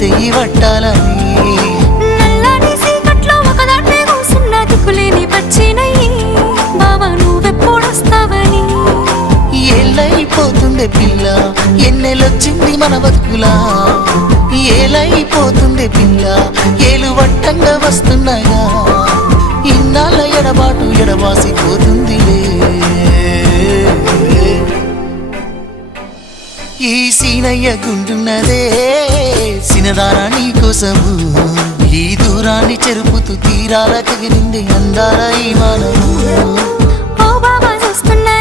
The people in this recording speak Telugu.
సెయ్యి పట్టాలని నల్లని సీకట్లో ఒకదాన్నే కూసున్న దిక్కులేని పచ్చినయ్యి బావా నువ్వెప్పుడొస్తావని ఏళ్ళైపోతుండే పిల్ల ఎన్నెలొచ్చింది మన బతుకులా ఏలైపోతుండే పిల్ల ఏలు వట్టంగా వస్తున్నాయా ఇన్నాళ్ళ ఎడబాటు ఎడవాసిపోతుందిలే ఈ సీనయ్య గుంటున్నదే సినదారా నీ కోసము ఈ దూరాన్ని చెరుపుతూ తీరాల తెగిరింది అందాల ఈ మానవు ఓ బాబా చూస్తున్నా